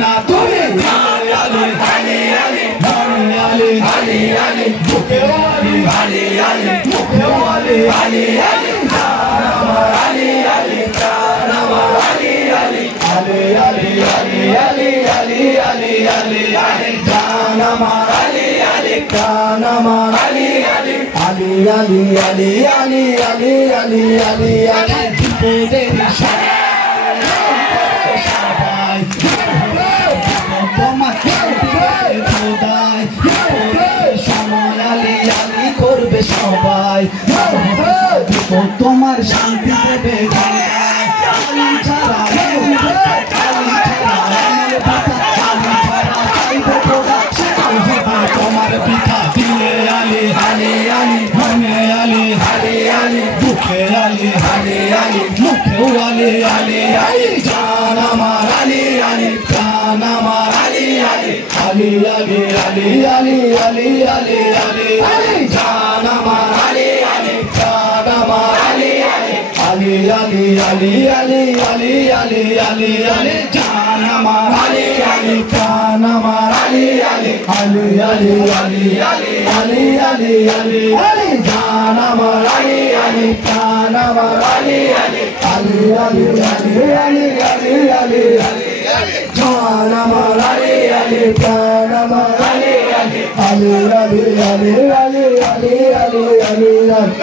না তুমি আলি আলি আলি আলি আলি আলি বুকে আলি আলি আলি বুকে আলি আলি আলি জান আমার আলি আলি জান আমার আলি আলি আলি আলি আলি আলি আলি আলি আলি আলি জান আমার আলি আলি জান আমার আলি আলি আলি আলি আলি আলি আলি আলি আলি আলি বিপদের সবাই তোমার খোদাই সময় আলি আলি করবে সবাই তোমার শান্তি দেবে আলি ছাড়া তোমার পিঠা দিলে আলি আলি আলি মনে আলি আলি আলি বুকে আলি আলি আলি মুখে আলি আলি আলি জান আমার আলি আলি জান আমার আলি আলি আলি আলি আলি আলি আলি আলি আলি আলি জান আমার আলি আলি জান আমার আলি আলি আলি আলি আলি আলি আলি আলি আলি আলি জান আমার আলি আলি জান আমার আলি আলি আলি আলি আলি আলি আলি আলি আলি আলি জান আমার আলি আলি জান আমার আলি আলি আলি আলি আলি আলি আলি আলি আলি জান আমার আলি আলি জান আমার আলি আলি আলি আলি আলি আলি আলি আলি আলি আলি